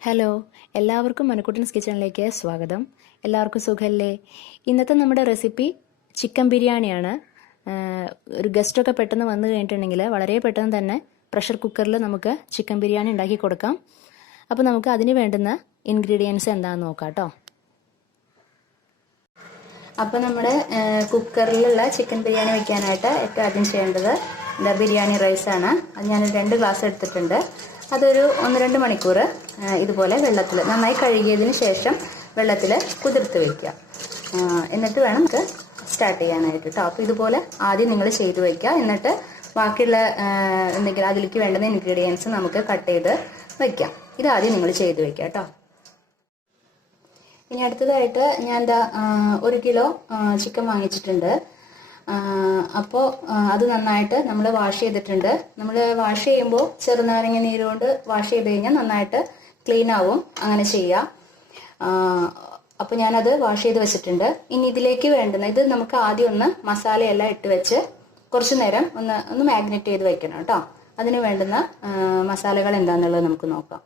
Hello, എല്ലാവർക്കും മനുക്കുട്ടൻസ് കിച്ചണിലേക്ക് സ്വാഗതം. എല്ലാവർക്കും സുഖമല്ലേ? ഇന്നത്തെ നമ്മുടെ റെസിപ്പി ചിക്കൻ ബിരിയാണിയാണ്. ഒരു ഗസ്റ്റൊക്കെ പെട്ടെന്ന് വന്നു കഴിഞ്ഞിട്ടുണ്ടെങ്കിൽ വളരെ പെട്ടെന്ന് തന്നെ പ്രഷർ കുക്കറിൽ നമുക്ക് ചിക്കൻ ബിരിയാണി ഉണ്ടാക്കി കൊടുക്കാം. അപ്പോൾ നമുക്ക് അതിന് വേണ്ടുന്ന ഇൻഗ്രീഡിയൻസ് എന്താണെന്ന് നോക്കാം കേട്ടോ. അപ്പോൾ നമ്മുടെ കുക്കറിലുള്ള ചിക്കൻ ബിരിയാണി വയ്ക്കാനായിട്ട് ഏറ്റവും ആദ്യം ചെയ്യേണ്ടത് ബിരിയാണി റൈസാണ്. അത് ഞാനൊരു 2 ഗ്ലാസ് എടുത്തിട്ടുണ്ട്. അതൊരു 1-2 മണിക്കൂർ ഇതുപോലെ വെള്ളത്തിൽ നന്നായി കഴുകിയതിന് ശേഷം വെള്ളത്തിൽ കുതിർത്ത് വയ്ക്കുക. എന്നിട്ട് വേണം നമുക്ക് സ്റ്റാർട്ട് ചെയ്യാനായിട്ട് കേട്ടോ. അപ്പോൾ ഇതുപോലെ ആദ്യം നിങ്ങൾ ചെയ്ത് വയ്ക്കുക. എന്നിട്ട് ബാക്കിയുള്ള എന്തെങ്കിലും അതിലേക്ക് വേണ്ടുന്ന ഇൻഗ്രീഡിയൻസ് നമുക്ക് കട്ട് ചെയ്ത് വയ്ക്കാം. ഇതാദ്യം നിങ്ങൾ ചെയ്ത് വയ്ക്കുക കേട്ടോ. ഇനി അടുത്തതായിട്ട് ഞാൻ 1 കിലോ ചിക്കൻ വാങ്ങിച്ചിട്ടുണ്ട്. അപ്പോൾ അത് നന്നായിട്ട് നമ്മൾ വാഷ് ചെയ്തിട്ടുണ്ട്. നമ്മൾ വാഷ് ചെയ്യുമ്പോൾ ചെറുനാരങ്ങ നീര് കൊണ്ട് വാഷ് ചെയ്ത് കഴിഞ്ഞാൽ നന്നായിട്ട് ക്ലീൻ ആവും. അങ്ങനെ ചെയ്യുക. അപ്പോൾ ഞാനത് വാഷ് ചെയ്ത് വെച്ചിട്ടുണ്ട്. ഇനി ഇതിലേക്ക് വേണ്ടുന്ന ഇത് നമുക്ക് ആദ്യം ഒന്ന് മസാലയെല്ലാം ഇട്ട് വെച്ച് കുറച്ച് നേരം ഒന്ന് മാഗ്നേറ്റ് ചെയ്ത് വെക്കണം കേട്ടോ. അതിന് വേണ്ടുന്ന മസാലകൾ എന്താണെന്നുള്ളത് നമുക്ക് നോക്കാം.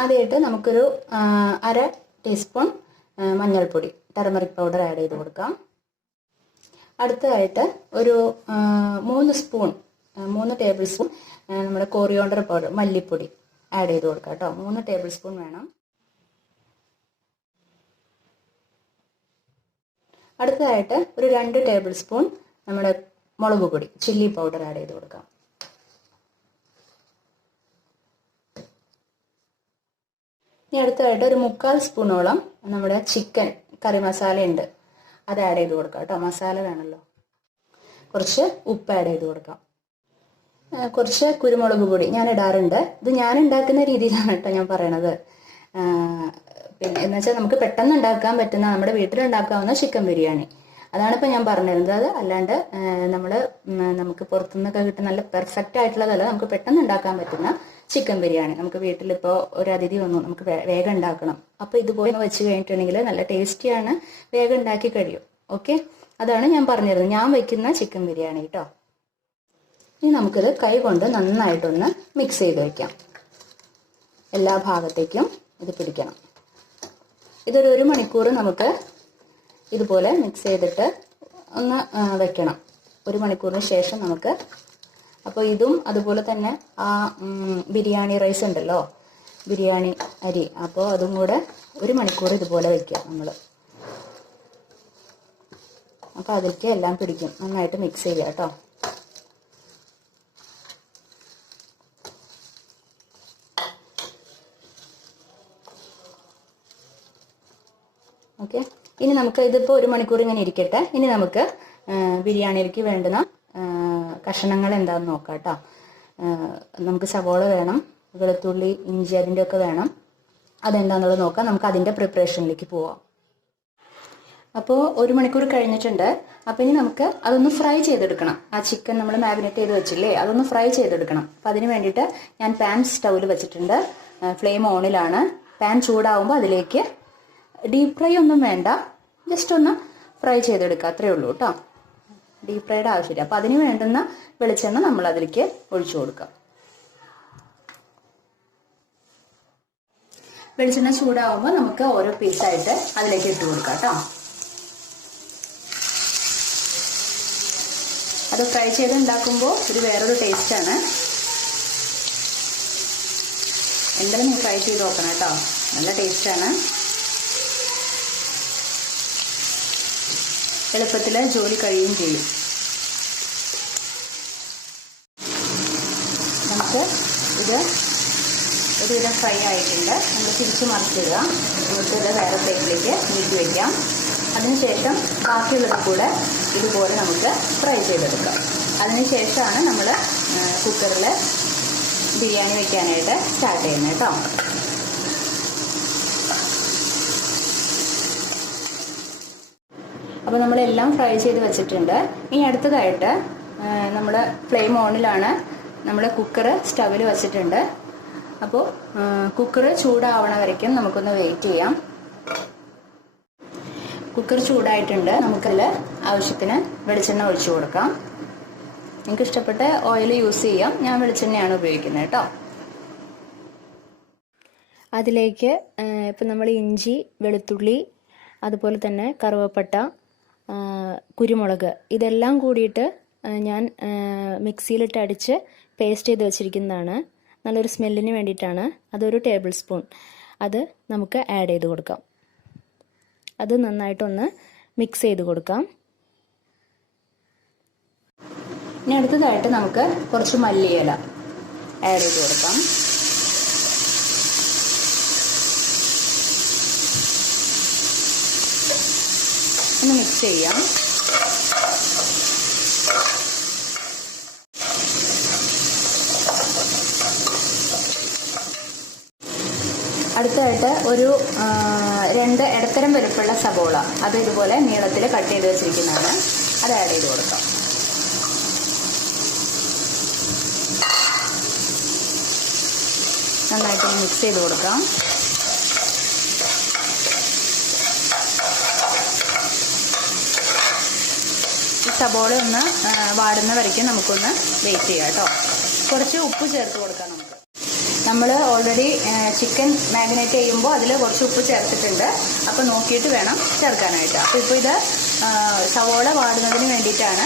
ആദ്യമായിട്ട് നമുക്കൊരു 1/2 ടീസ്പൂൺ മഞ്ഞൾപ്പൊടി ടർമറിക് പൗഡർ ആഡ് ചെയ്ത് കൊടുക്കാം. അടുത്തതായിട്ട് ഒരു 3 ടേബിൾ സ്പൂൺ നമ്മുടെ കോറിയോണ്ടർ പൗഡർ മല്ലിപ്പൊടി ആഡ് ചെയ്ത് കൊടുക്കാം കേട്ടോ. 3 ടേബിൾ സ്പൂൺ വേണം. അടുത്തതായിട്ട് ഒരു 2 ടേബിൾ സ്പൂൺ നമ്മുടെ മുളക് പൊടി ചില്ലി പൗഡർ ആഡ് ചെയ്ത് കൊടുക്കാം. ഇനി അടുത്തതായിട്ട് ഒരു 1/4 സ്പൂണോളം നമ്മുടെ ചിക്കൻ കറി മസാല ഉണ്ട്, അത് ആഡ് ചെയ്ത് കൊടുക്കാം കേട്ടോ. മസാല വേണമല്ലോ. കുറച്ച് ഉപ്പ് ആഡ് ചെയ്ത് കൊടുക്കാം. കുറച്ച് കുരുമുളക് പൊടി ഞാൻ ഇടാറുണ്ട്. ഇത് ഞാൻ ഉണ്ടാക്കുന്ന രീതിയിലാണ് കേട്ടോ ഞാൻ പറയണത്. പിന്നെ എന്ന് വെച്ചാൽ നമുക്ക് പെട്ടെന്ന് ഉണ്ടാക്കാൻ പറ്റുന്ന നമ്മുടെ വീട്ടിലുണ്ടാക്കാവുന്ന ചിക്കൻ ബിരിയാണി അതാണ് ഇപ്പം ഞാൻ പറഞ്ഞിരുന്നത്. അല്ലാണ്ട് നമുക്ക് പുറത്തുനിന്നൊക്കെ കിട്ടുന്ന നല്ല പെർഫെക്റ്റ് ആയിട്ടുള്ളതല്ല. നമുക്ക് പെട്ടെന്ന് ഉണ്ടാക്കാൻ പറ്റുന്ന ചിക്കൻ ബിരിയാണി. നമുക്ക് വീട്ടിലിപ്പോൾ ഒരു അതിഥി വന്നു, നമുക്ക് വേഗം ഉണ്ടാക്കണം. അപ്പോൾ ഇതുപോലെ വെച്ച് കഴിഞ്ഞിട്ടുണ്ടെങ്കിൽ നല്ല ടേസ്റ്റിയാണ്, വേഗം ഉണ്ടാക്കി കഴിയും. ഓക്കെ, അതാണ് ഞാൻ പറഞ്ഞിരുന്നത് ഞാൻ വയ്ക്കുന്ന ചിക്കൻ ബിരിയാണി കേട്ടോ. ഇനി നമുക്കിത് കൈ കൊണ്ട് നന്നായിട്ടൊന്ന് മിക്സ് ചെയ്ത് വയ്ക്കാം. എല്ലാ ഭാഗത്തേക്കും ഇത് പിടിക്കണം. ഇതൊരു 1 മണിക്കൂർ നമുക്ക് ഇതുപോലെ മിക്സ് ചെയ്തിട്ട് ഒന്ന് വെക്കണം. 1 മണിക്കൂറിന് ശേഷം നമുക്ക് അപ്പോൾ ഇതും അതുപോലെ തന്നെ ആ ബിരിയാണി റൈസ് ഉണ്ടല്ലോ, ബിരിയാണി അരി, അപ്പോൾ അതും കൂടെ 1 മണിക്കൂർ ഇതുപോലെ വയ്ക്കുക നമ്മൾ. അപ്പോൾ അതിലേക്ക് എല്ലാം പിടിക്കും. നന്നായിട്ട് മിക്സ് ചെയ്യുക കേട്ടോ. ഓക്കെ, ഇനി നമുക്ക് ഇതിപ്പോൾ 1 മണിക്കൂർ ഇങ്ങനെ ഇരിക്കട്ടെ. ഇനി നമുക്ക് ബിരിയാണിയിലേക്ക് വേണ്ടുന്ന കഷണങ്ങൾ എന്താണെന്ന് നോക്കാം കേട്ടോ. നമുക്ക് സവോള വേണം, വെളുത്തുള്ളി, ഇഞ്ചി അതിൻ്റെ ഒക്കെ വേണം. അതെന്താണെന്നുള്ളത് നോക്കാം. നമുക്ക് അതിൻ്റെ പ്രിപ്പറേഷനിലേക്ക് പോവാം. അപ്പോൾ 1 മണിക്കൂർ കഴിഞ്ഞിട്ടുണ്ട്. അപ്പോൾ ഇനി നമുക്ക് അതൊന്ന് ഫ്രൈ ചെയ്തെടുക്കണം. ആ ചിക്കൻ നമ്മൾ മാരിനേറ്റ് ചെയ്ത് വെച്ചില്ലേ, അതൊന്ന് ഫ്രൈ ചെയ്തെടുക്കണം. അപ്പോൾ അതിന് വേണ്ടിയിട്ട് ഞാൻ പാൻ സ്റ്റൗവിൽ വെച്ചിട്ടുണ്ട്. ഫ്ലെയിം ഓണിലാണ്. പാൻ ചൂടാവുമ്പോൾ അതിലേക്ക് ഡീപ് ഫ്രൈ ഒന്നും വേണ്ട, ജസ്റ്റ് ഒന്ന് ഫ്രൈ ചെയ്തെടുക്കുക, അത്രയേ ഉള്ളൂ കേട്ടോ. ഡീപ് ഫ്രൈയുടെ ആവശ്യമില്ല. അപ്പോൾ അതിന് വേണ്ടുന്ന വെളിച്ചെണ്ണ നമ്മൾ അതിലേക്ക് ഒഴിച്ചു കൊടുക്കാം. വെളിച്ചെണ്ണ ചൂടാവുമ്പോൾ നമുക്ക് ഓരോ പീസായിട്ട് അതിലേക്ക് ഇട്ട് കൊടുക്കാം കേട്ടോ. അത് ഫ്രൈ ചെയ്ത് ഉണ്ടാക്കുമ്പോൾ ഒരു വേറൊരു ടേസ്റ്റാണ്. എന്തായാലും നിങ്ങൾ ഫ്രൈ ചെയ്ത് നോക്കണം കേട്ടോ, നല്ല ടേസ്റ്റാണ്. എളുപ്പത്തിൽ ജോലി കഴിയുകയും ചെയ്യും. നമുക്ക് ഇത് ഒരുവിധം ഫ്രൈ ആയിട്ടുണ്ട്. നമ്മൾ തിരിച്ച് മറിച്ചിടുക. എന്നിട്ട് വേറെ പ്ലേറ്റിലേക്ക് നീക്കി വയ്ക്കാം. അതിനുശേഷം ബാക്കിയുള്ളത് കൂടെ ഇതുപോലെ നമുക്ക് ഫ്രൈ ചെയ്തെടുക്കാം. അതിനുശേഷമാണ് നമ്മൾ കുക്കറിൽ ബിരിയാണി വയ്ക്കാനായിട്ട് സ്റ്റാർട്ട് ചെയ്യുന്നത് കേട്ടോ. അപ്പോൾ നമ്മളെല്ലാം ഫ്രൈ ചെയ്ത് വെച്ചിട്ടുണ്ട്. ഇനി അടുത്തതായിട്ട് നമ്മൾ ഫ്ലെയിം ഓണിലാണ്. നമ്മൾ കുക്കർ സ്റ്റവിൽ വെച്ചിട്ടുണ്ട്. അപ്പോൾ കുക്കർ ചൂടാവണ വരയ്ക്കും നമുക്കൊന്ന് വെയിറ്റ് ചെയ്യാം. കുക്കർ ചൂടായിട്ടുണ്ട്. നമുക്കതിൽ ആവശ്യത്തിന് വെളിച്ചെണ്ണ ഒഴിച്ചു കൊടുക്കാം. നിങ്ങൾക്ക് ഇഷ്ടപ്പെട്ട ഓയിൽ യൂസ് ചെയ്യാം. ഞാൻ വെളിച്ചെണ്ണയാണ് ഉപയോഗിക്കുന്നത് കേട്ടോ. അതിലേക്ക് ഇപ്പം നമ്മൾ ഇഞ്ചി, വെളുത്തുള്ളി, അതുപോലെ തന്നെ കറുവപ്പട്ട, കുരുമുളക് ഇതെല്ലാം കൂടിയിട്ട് ഞാൻ മിക്സിയിലിട്ട് അടിച്ച് പേസ്റ്റ് ചെയ്ത് വെച്ചിരിക്കുന്നതാണ്. നല്ലൊരു സ്മെല്ലിന് വേണ്ടിയിട്ടാണ്. അതൊരു ടേബിൾ സ്പൂൺ അത് നമുക്ക് ആഡ് ചെയ്ത് കൊടുക്കാം. അത് നന്നായിട്ടൊന്ന് മിക്സ് ചെയ്ത് കൊടുക്കാം. ഇനി അടുത്തതായിട്ട് നമുക്ക് കുറച്ച് മല്ലിയില ആഡ് ചെയ്ത് കൊടുക്കാം. ഒന്ന് മിക്സ് ചെയ്യാം. അടുത്തതായിട്ട് ഒരു 2 ഇടത്തരം വലുപ്പമുള്ള സബോള അത് ഇതുപോലെ നീളത്തിൽ കട്ട് ചെയ്ത് വെച്ചിരിക്കുന്നതാണ്. അത് ആഡ് ചെയ്ത് കൊടുക്കാം. നന്നായിട്ടൊന്ന് മിക്സ് ചെയ്ത് കൊടുക്കാം. ഈ സബോള ഒന്ന് വാടുന്ന വരയ്ക്കും നമുക്കൊന്ന് വെയിറ്റ് ചെയ്യാം കേട്ടോ. കുറച്ച് ഉപ്പ് ചേർത്ത് കൊടുക്കാം. നമ്മൾ ഓൾറെഡി ചിക്കൻ മാഗ്നേറ്റ് ചെയ്യുമ്പോൾ അതിൽ കുറച്ച് ഉപ്പ് ചേർത്തിട്ടുണ്ട്. അപ്പോൾ നോക്കിയിട്ട് വേണം ചേർക്കാനായിട്ട്. അപ്പോൾ ഇപ്പോൾ ഇത് സവോള വാടുന്നതിന് വേണ്ടിയിട്ടാണ്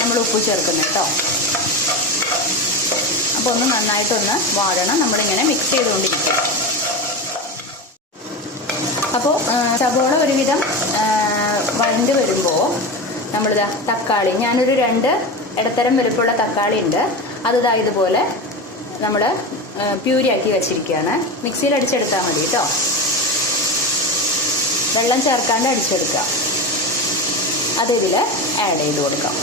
നമ്മൾ ഉപ്പ് ചേർക്കുന്നത് കേട്ടോ. അപ്പോൾ ഒന്ന് നന്നായിട്ടൊന്ന് വാടണം. നമ്മളിങ്ങനെ മിക്സ് ചെയ്തുകൊണ്ടിരിക്കും. അപ്പോൾ സവോള ഒരുവിധം വഴണ്ട് വരുമ്പോൾ നമ്മളിതാ തക്കാളി, ഞാനൊരു 2 ഇടത്തരം വലുപ്പമുള്ള തക്കാളി ഉണ്ട്. അത് ഇതുപോലെ നമ്മൾ പ്യൂരിയാക്കി വെച്ചിരിക്കുകയാണ്. മിക്സിയിൽ അടിച്ചെടുത്താൽ മതി കേട്ടോ. വെള്ളം ചേർക്കാണ്ട് അടിച്ചെടുക്കുക. അത് ഇതിൽ ആഡ് ചെയ്ത് കൊടുക്കാം.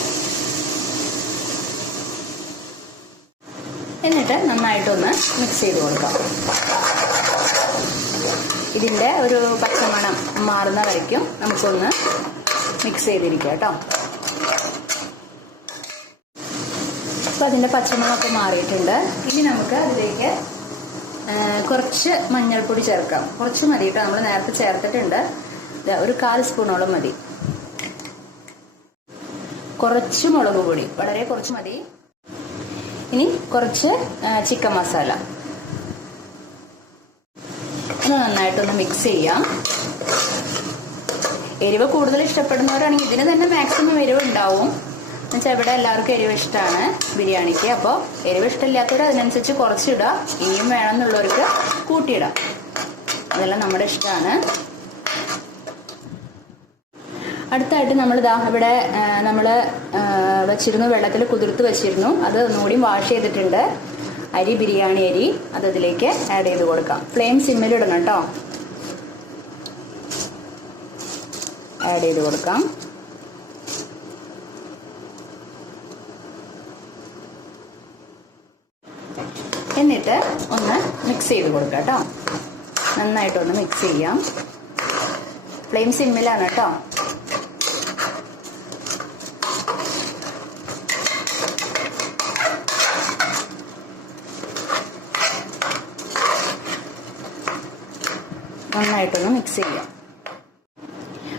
എന്നിട്ട് നന്നായിട്ടൊന്ന് മിക്സ് ചെയ്ത് കൊടുക്കാം. ഇതിൻ്റെ ഒരു പച്ചമണം മാറുന്ന വരയ്ക്കും നമുക്കൊന്ന് മിക്സ് ചെയ്തിരിക്കുക കേട്ടോ. അപ്പോൾ അതിൻ്റെ പച്ചമണമൊക്കെ മാറിയിട്ടുണ്ട്. ഇനി നമുക്ക് അതിലേക്ക് കുറച്ച് മഞ്ഞൾപ്പൊടി ചേർക്കാം. കുറച്ച് മതി കേട്ടോ. നമ്മൾ നേരത്തെ ചേർത്തിട്ടുണ്ട്. ഒരു 1/4 സ്പൂണോളം മതി. കുറച്ച് മുളക് പൊടി, വളരെ കുറച്ച് മതി. ഇനി കുറച്ച് ചിക്കൻ മസാല. ഒന്ന് നന്നായിട്ടൊന്ന് മിക്സ് ചെയ്യാം. എരിവ് കൂടുതൽ ഇഷ്ടപ്പെടുന്നവരാണെങ്കിൽ ഇതിന് തന്നെ മാക്സിമം എരിവ് ഉണ്ടാവും. എന്നുവെച്ചാൽ ഇവിടെ എല്ലാവർക്കും എരിവ് ഇഷ്ടമാണ് ബിരിയാണിക്ക്. അപ്പോൾ എരിവ് ഇഷ്ടമില്ലാത്തവർ അതിനനുസരിച്ച് കുറച്ചിടുക. ഇനിയും വേണമെന്നുള്ളവർക്ക് കൂട്ടിയിടാം. അതെല്ലാം നമ്മുടെ ഇഷ്ടമാണ്. അടുത്തായിട്ട് നമ്മളിതാ ഇവിടെ നമ്മൾ വെച്ചിരുന്നു, വെള്ളത്തിൽ കുതിർത്ത് വെച്ചിരുന്നു. അത് ഒന്നുകൂടി വാഷ് ചെയ്തിട്ടുണ്ട്. അരി, ബിരിയാണി അരി, അത് ഇതിലേക്ക് ആഡ് ചെയ്ത് കൊടുക്കാം. ഫ്ലെയിം സിമ്മിലിടണം കേട്ടോ. ആഡ് ചെയ്ത് കൊടുക്കാം. എന്നിട്ട് ഒന്ന് മിക്സ് ചെയ്ത് കൊടുക്കാം കേട്ടോ. നന്നായിട്ടൊന്ന് മിക്സ് ചെയ്യാം. ഫ്ലെയിം സിമ്മിലാണ് കേട്ടോ. നന്നായിട്ടൊന്ന് മിക്സ് ചെയ്യാം.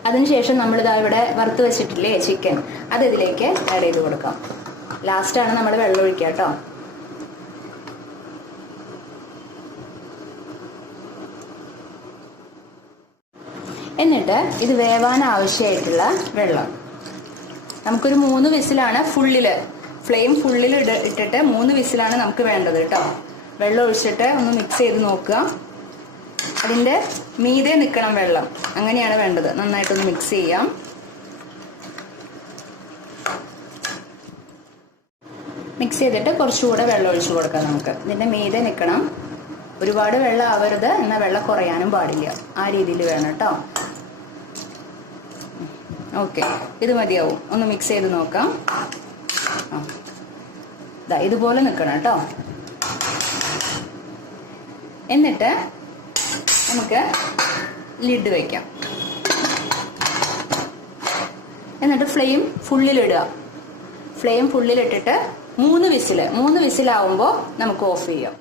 അതിനുശേഷം നമ്മളിതാ ഇവിടെ വറുത്ത് വെച്ചിട്ടില്ലേ ചിക്കൻ, അത് ഇതിലേക്ക് ആഡ് ചെയ്ത് കൊടുക്കാം. ലാസ്റ്റാണ് നമ്മൾ വെള്ളം ഒഴിക്കുക കേട്ടോ. എന്നിട്ട് ഇത് വേവാൻ ആവശ്യമായിട്ടുള്ള വെള്ളം നമുക്കൊരു 3 വിസിലാണ് ഫ്ലെയിം ഫുള്ളിൽ ഇട്ടിട്ട് 3 വിസിലാണ് നമുക്ക് വേണ്ടത് കേട്ടോ. വെള്ളം ഒഴിച്ചിട്ട് ഒന്ന് മിക്സ് ചെയ്ത് നോക്കുക. അതിൻ്റെ മീതെ നിൽക്കണം വെള്ളം, അങ്ങനെയാണ് വേണ്ടത്. നന്നായിട്ടൊന്ന് മിക്സ് ചെയ്യാം. മിക്സ് ചെയ്തിട്ട് കുറച്ചുകൂടെ വെള്ളം ഒഴിച്ചു കൊടുക്കാം നമുക്ക്. ഇതിൻ്റെ മീതെ നിൽക്കണം. ഒരുപാട് വെള്ളം ആവരുത്, എന്നാൽ വെള്ളം കുറയാനും പാടില്ല. ആ രീതിയിൽ വേണം കേട്ടോ. ഓക്കെ, ഇത് മതിയാവും. ഒന്ന് മിക്സ് ചെയ്ത് നോക്കാം. ഇതുപോലെ നിൽക്കണം കേട്ടോ. എന്നിട്ട് നമുക്ക് ലിഡ് വയ്ക്കാം. എന്നിട്ട് ഫ്ലെയിം ഫുള്ളിലിടുക. ഫ്ലെയിം ഫുള്ളിലിട്ടിട്ട് 3 വിസിലാവുമ്പോൾ നമുക്ക് ഓഫ് ചെയ്യാം.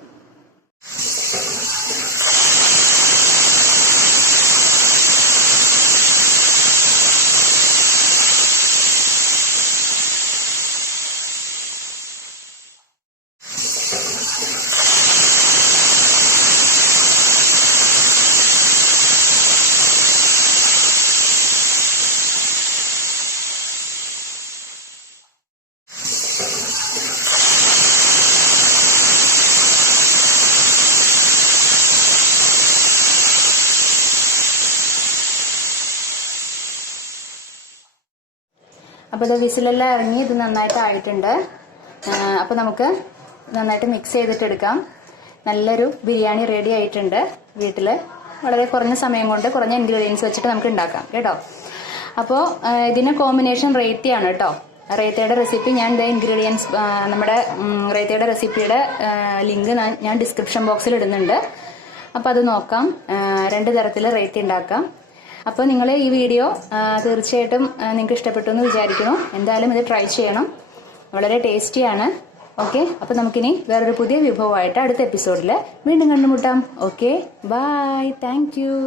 അപ്പോൾ ഇത് വിസിലെല്ലാം ഇറങ്ങി ഇത് നന്നായിട്ട് ആയിട്ടുണ്ട്. അപ്പോൾ നമുക്ക് നന്നായിട്ട് മിക്സ് ചെയ്തിട്ടെടുക്കാം. നല്ലൊരു ബിരിയാണി റെഡി ആയിട്ടുണ്ട്. വീട്ടിൽ വളരെ കുറഞ്ഞ സമയം കൊണ്ട് കുറഞ്ഞ ഇൻഗ്രീഡിയൻസ് വെച്ചിട്ട് നമുക്ക് ഉണ്ടാക്കാം കേട്ടോ. അപ്പോൾ ഇതിന് കോമ്പിനേഷൻ റേത്തിയാണ് കേട്ടോ. റേത്തയുടെ റെസിപ്പി ഞാൻ ഇൻഗ്രീഡിയൻസ് നമ്മുടെ റേത്തയുടെ റെസിപ്പിയുടെ ലിങ്ക് ഞാൻ ഡിസ്ക്രിപ്ഷൻ ബോക്സിൽ ഇടുന്നുണ്ട്. അപ്പോൾ അത് നോക്കാം. 2 തരത്തിൽ റേത്തി ഉണ്ടാക്കാം. അപ്പോൾ നിങ്ങൾ ഈ വീഡിയോ തീർച്ചയായിട്ടും നിങ്ങൾക്ക് ഇഷ്ടപ്പെട്ടു എന്ന് വിചാരിക്കുന്നു. എന്തായാലും ഇത് ട്രൈ ചെയ്യണം, വളരെ ടേസ്റ്റിയാണ്. ഓക്കെ, അപ്പോൾ നമുക്കിനി വേറൊരു പുതിയ വിഭവമായിട്ട് അടുത്ത എപ്പിസോഡിൽ വീണ്ടും കണ്ടുമുട്ടാം. Okay, bye, thank U.